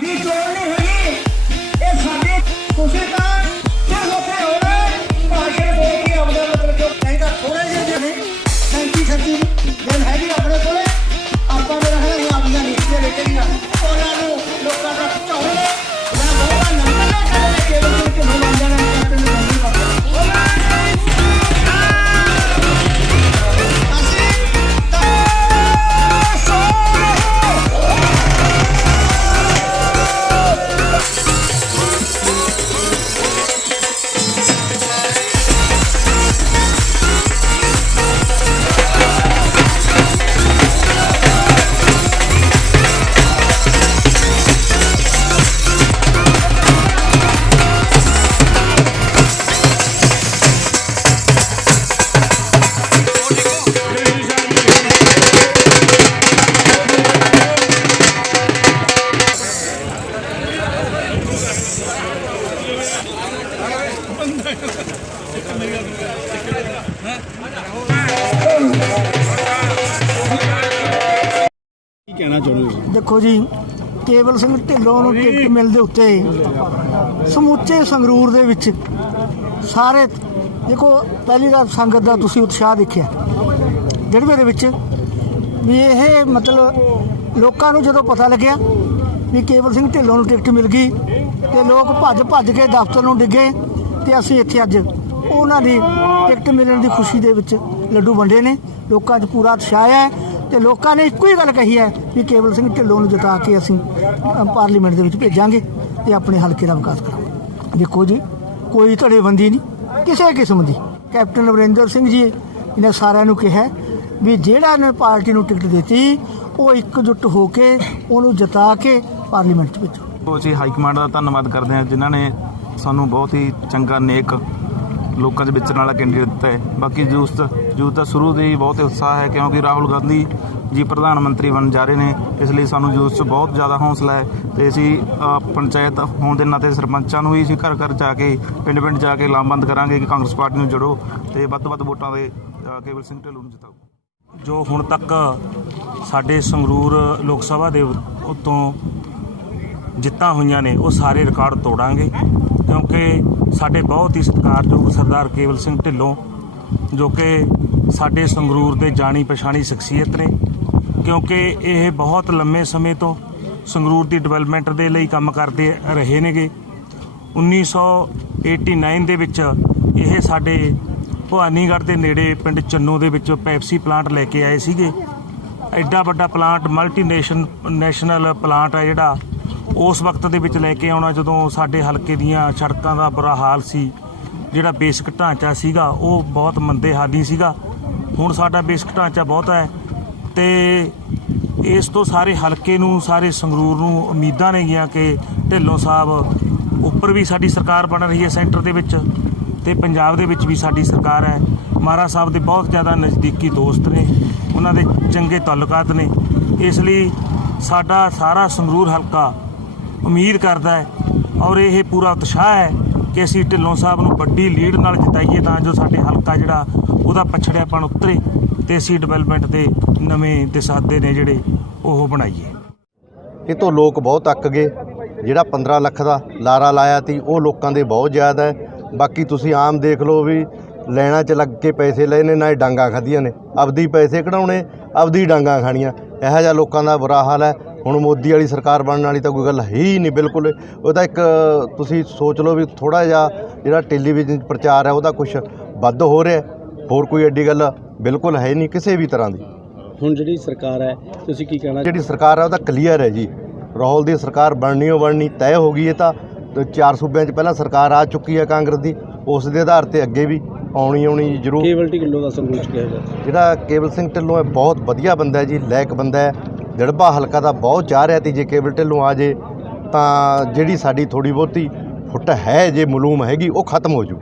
ਸਾਡੀ ਚੋਣ ਨਹੀਂ ਕੀ ਕਹਿਣਾ ਚਾਹੁੰਦੇ ਹੋ? ਦੇਖੋ ਜੀ ਕੇਵਲ ਸਿੰਘ ਢਿੱਲੋਂ ਨੂੰ ਟਿਕਟ ਮਿਲਦੇ ਉੱਤੇ ਸਮੁੱਚੇ ਸੰਗਰੂਰ ਦੇ ਵਿੱਚ ਸਾਰੇ ਦੇਖੋ ਪਹਿਲੀ ਗੱਲ ਸੰਗਤ ਦਾ ਤੁਸੀਂ ਉਤਸ਼ਾਹ ਦੇਖਿਆ। ਜਿਹੜੇ ਦੇ ਵਿੱਚ ਵੀ ਇਹ ਮਤਲਬ ਲੋਕਾਂ ਨੂੰ ਜਦੋਂ ਪਤਾ ਲੱਗਿਆ ਵੀ ਕੇਵਲ ਸਿੰਘ ਢਿੱਲੋਂ ਨੂੰ ਟਿਕਟ ਮਿਲ ਗਈ ਤੇ ਲੋਕ ਭੱਜ ਭੱਜ ਕੇ ਦਫ਼ਤਰ ਨੂੰ ਡਿੱਗੇ ਤੇ ਅਸੀਂ ਇੱਥੇ ਅੱਜ ਉਹਨਾਂ ਦੀ ਟਿਕਟ ਮਿਲਣ ਦੀ ਖੁਸ਼ੀ ਦੇ ਵਿੱਚ ਲੱਡੂ ਵੰਡੇ ਨੇ। ਲੋਕਾਂ 'ਚ ਪੂਰਾ ਉਤਸ਼ਾਹ ਹੈ ਤੇ ਲੋਕਾਂ ਨੇ ਇੱਕੋ ਹੀ ਗੱਲ ਕਹੀ ਹੈ ਵੀ ਕੇਵਲ ਸਿੰਘ ਢਿੱਲੋਂ ਨੂੰ ਜਿਤਾ ਕੇ ਅਸੀਂ ਪਾਰਲੀਮੈਂਟ ਦੇ ਵਿੱਚ ਭੇਜਾਂਗੇ ਤੇ ਆਪਣੇ ਹਲਕੇ ਦਾ ਵਿਕਾਸ ਕਰਾਂਗੇ। ਦੇਖੋ ਜੀ, ਕੋਈ ਧੜੇਬੰਦੀ ਨਹੀਂ, ਕਿਸੇ ਕਿਸਮ ਦੀ। ਕੈਪਟਨ ਅਮਰਿੰਦਰ ਸਿੰਘ ਜੀ ਨੇ ਸਾਰਿਆਂ ਨੂੰ ਕਿਹਾ ਵੀ ਜਿਹੜਾ ਨੇ ਪਾਰਟੀ ਨੂੰ ਟਿਕਟ ਦਿੱਤੀ, ਉਹ ਇਕਜੁੱਟ ਹੋ ਕੇ ਉਹਨੂੰ ਜਿਤਾ ਕੇ ਪਾਰਲੀਮੈਂਟ 'ਚ ਭੇਜੋ। ਉਹ ਅਸੀਂ ਹਾਈ ਕਮਾਂਡ ਦਾ ਧੰਨਵਾਦ ਕਰਦੇ ਹਾਂ ਜਿਨ੍ਹਾਂ ਨੇ ਸਾਨੂੰ ਬਹੁਤ ਹੀ ਚੰਗਾ ਨੇਕ ਲੋਕਾਂ ਦੇ ਵਿਚਰਨ ਵਾਲਾ ਕੈਂਡੀਡੇਟ ਦਿੱਤਾ ਹੈ। ਬਾਕੀ ਜੂਸ ਜੂਸ ਦਾ ਸ਼ੁਰੂ ਦੇ ਹੀ ਬਹੁਤ ਉਤਸ਼ਾਹ ਹੈ ਕਿਉਂਕਿ ਰਾਹੁਲ ਗਾਂਧੀ ਜੀ ਪ੍ਰਧਾਨ ਮੰਤਰੀ ਬਣ ਜਾ ਰਹੇ ਨੇ। ਇਸ ਲਈ ਸਾਨੂੰ ਜੂਸ 'ਚ ਬਹੁਤ ਜ਼ਿਆਦਾ ਹੌਸਲਾ ਹੈ ਤੇ ਅਸੀਂ ਪੰਚਾਇਤ ਹੋਣ ਦੇ ਨਾਤੇ ਸਰਪੰਚਾਂ ਨੂੰ ਵੀ ਅਸੀਂ ਘਰ ਘਰ ਜਾ ਕੇ ਪਿੰਡ ਪਿੰਡ ਜਾ ਕੇ ਲਾਮਬੰਦ ਕਰਾਂਗੇ ਕਿ ਕਾਂਗਰਸ ਪਾਰਟੀ ਨੂੰ ਜੜੋ ਤੇ ਵੱਧ ਤੋਂ ਵੱਧ ਵੋਟਾਂ ਦੇ ਕੇਵਲ ਸਿੰਘ ਢਿੱਲੋਂ ਨੂੰ ਜਿਤਾਓ। ਜੋ ਹੁਣ ਤੱਕ ਸਾਡੇ ਸੰਗਰੂਰ ਲੋਕ ਸਭਾ ਦੇ ਉਤੋਂ ਜਿੱਤਾਂ ਹੋਈਆਂ ਨੇ, ਉਹ ਸਾਰੇ ਰਿਕਾਰਡ ਤੋੜਾਂਗੇ। ਕਿਉਂਕਿ ਸਾਡੇ ਬਹੁਤ ਹੀ ਸਤਿਕਾਰਯੋਗ ਸਰਦਾਰ ਕੇਵਲ ਸਿੰਘ ਢਿੱਲੋਂ, ਜੋ ਕਿ ਸਾਡੇ ਸੰਗਰੂਰ ਦੇ ਜਾਣੀ ਪਛਾਣੀ ਸ਼ਖਸੀਅਤ ਨੇ। ਕਿਉਂਕਿ ਇਹ ਬਹੁਤ ਲੰਮੇ ਸਮੇਂ ਤੋਂ ਸੰਗਰੂਰ ਦੀ ਡਿਵੈਲਪਮੈਂਟ ਦੇ ਲਈ ਕੰਮ ਕਰਦੇ ਰਹੇ ਨੇਗੇ। 1989 ਦੇ ਵਿੱਚ ਇਹ ਸਾਡੇ ਭਵਾਨੀਗੜ੍ਹ ਦੇ ਨੇੜੇ ਪਿੰਡ ਚੰਨੋ ਦੇ ਵਿੱਚ ਪੈਪਸੀ ਪਲਾਂਟ ਲੈ ਕੇ ਆਏ ਸੀਗੇ। ਐਡਾ ਵੱਡਾ plant multi nation national plant ਹੈ ਜਿਹੜਾ ਉਸ ਵਕਤ ਦੇ ਵਿੱਚ ਲੈ ਕੇ ਆਉਣਾ ਜਦੋਂ ਸਾਡੇ ਹਲਕੇ ਦੀਆਂ ਸੜਕਾਂ ਦਾ ਬੁਰਾ ਹਾਲ ਸੀ, ਜਿਹੜਾ ਬੇਸਿਕ ਢਾਂਚਾ ਸੀਗਾ, ਉਹ ਬਹੁਤ ਮੰਦੇ ਹਾਲੀ ਸੀਗਾ। ਹੁਣ ਸਾਡਾ ਬੇਸਿਕ ਢਾਂਚਾ ਬਹੁਤ ਹੈ ਤੇ ਇਸ ਤੋਂ ਸਾਰੇ ਹਲਕੇ ਨੂੰ, ਸਾਰੇ ਸੰਗਰੂਰ ਨੂੰ ਉਮੀਦਾਂ ਨੇਗੀਆਂ ਕਿ ਢਿੱਲੋਂ ਸਾਹਿਬ ਉੱਪਰ ਵੀ ਸਾਡੀ ਸਰਕਾਰ ਬਣ ਰਹੀ ਹੈ ਸੈਂਟਰ ਦੇ ਵਿੱਚ ਤੇ ਪੰਜਾਬ ਦੇ ਵਿੱਚ ਵੀ ਸਾਡੀ ਸਰਕਾਰ ਹੈ। ਮਹਾਰਾਜ ਸਾਹਿਬ ਦੇ ਬਹੁਤ ਜ਼ਿਆਦਾ ਨਜ਼ਦੀਕੀ ਦੋਸਤ ਨੇ, ਉਹਨਾਂ ਦੇ ਚੰਗੇ ਤਾਲੁਕਾਤ ਨੇ। ਇਸ ਲਈ ਸਾਡਾ ਸਾਰਾ ਸੰਗਰੂਰ ਹਲਕਾ ਉਮੀਦ ਕਰਦਾ ਹੈ ਔਰ ਇਹ ਪੂਰਾ ਉਤਸ਼ਾਹ ਹੈ ਕਿ ਅਸੀਂ ਢਿੱਲੋਂ ਸਾਹਿਬ ਨੂੰ ਵੱਡੀ ਲੀਡ ਨਾਲ ਜਿਤਾਈਏ ਤਾਂ ਜੋ ਸਾਡੇ ਹਲਕਾ ਜਿਹੜਾ ਉਹਦਾ ਪਛੜਿਆਪਣ ਉਤਰੇ ਤੇ ਅਸੀਂ ਡਿਵੈਲਪਮੈਂਟ ਦੇ ਨਵੇਂ ਦਿਸਾਦੇ ਨੇ ਜਿਹੜੇ ਉਹ ਬਣਾਈਏ। ਇਹ ਤੋਂ ਲੋਕ ਬਹੁਤ ਅੱਕ ਗਏ। ਜਿਹੜਾ 15 ਲੱਖ ਦਾ ਲਾਰਾ ਲਾਇਆ ਤੀ ਉਹ ਲੋਕਾਂ ਦੇ ਬਹੁਤ ਜ਼ਿਆਦਾ ਹੈ। ਬਾਕੀ ਤੁਸੀਂ ਆਮ ਦੇਖ ਲਓ ਵੀ ਲੈਣਾ ਚ ਲੱਗ ਕੇ ਪੈਸੇ ਲਏ ਨੇ, ਨਾ ਹੀ ਡਾਂਗਾ ਖਾਧੀਆਂ ਨੇ। ਆਪਦੀ ਪੈਸੇ ਕਢਾਉਣੇ, ਆਪਦੀ ਡਾਂਗਾ ਖਾਣੀਆਂ। ਇਹੋ ਜਿਹਾ ਲੋਕਾਂ ਦਾ ਬੁਰਾ ਹਾਲ ਹੈ। ਹੁਣ ਮੋਦੀ ਵਾਲੀ ਸਰਕਾਰ ਬਣਨ ਵਾਲੀ ਤਾਂ ਕੋਈ ਗੱਲ ਹੈ ਹੀ ਨਹੀਂ ਬਿਲਕੁਲ। ਉਹ ਤਾਂ ਇੱਕ ਤੁਸੀਂ ਸੋਚ ਲਓ ਵੀ ਥੋੜਾ ਜਿਹਾ ਜਿਹੜਾ ਟੈਲੀਵਿਜ਼ਨ ਪ੍ਰਚਾਰ ਹੈ ਉਹਦਾ ਕੁਝ ਵੱਧ ਹੋ ਰਿਹਾ ਹੈ। ਹੋਰ ਕੋਈ ਐਡੀ ਗੱਲ ਬਿਲਕੁਲ ਹੈ ਨਹੀਂ ਕਿਸੇ ਵੀ ਤਰ੍ਹਾਂ ਦੀ। ਹੁਣ ਜਿਹੜੀ ਸਰਕਾਰ ਹੈ ਤੁਸੀਂ ਕੀ ਕਹਿਣਾ ਜਿਹੜੀ ਸਰਕਾਰ ਹੈ ਉਹ ਤਾਂ ਕਲੀਅਰ ਹੈ ਜੀ। ਰਾਹੁਲ ਦੀ ਸਰਕਾਰ ਬਣਨੀ ਓ ਬਣਨੀ ਤੈਅ ਹੋ ਗਈ ਇਹ ਤੇ ਚਾਰ ਸੂਬਿਆਂ 'ਚ ਪਹਿਲਾਂ ਸਰਕਾਰ ਆ ਚੁੱਕੀ ਹੈ ਕਾਂਗਰਸ ਦੀ। ਉਸ ਦੇ ਆਧਾਰ ਤੇ ਅੱਗੇ ਵੀ ਆਉਣੀ ਆਉਣੀ ਜ਼ਰੂਰ। ਕੇਵਲ ਢਿੱਲੋਂ ਦਾ ਸੰਗਰੂਰ ਚ ਕਿਹਾ ਜਾਂਦਾ ਜਿਹੜਾ ਕੇਵਲ ਸਿੰਘ ਢਿੱਲੋਂ ਹੈ ਬਹੁਤ ਵਧੀਆ ਬੰਦਾ ਹੈ ਜੀ ਲਾਇਕ ਬੰਦਾ ਹੈ। ਦਿੜਬਾ ਹਲਕਾ ਦਾ ਬਹੁਤ ਚਾਹ ਰਿਹਾ ਤੀ ਜੇ ਕੇਵਲ ਢਿੱਲੋਂ ਆ ਜੇ ਤਾਂ ਜਿਹੜੀ ਸਾਡੀ ਥੋੜੀ ਬਹੁਤੀ ਫੁੱਟ ਹੈ ਜੇ ਮਲੂਮ ਹੈਗੀ ਉਹ ਖਤਮ ਹੋ ਜੂ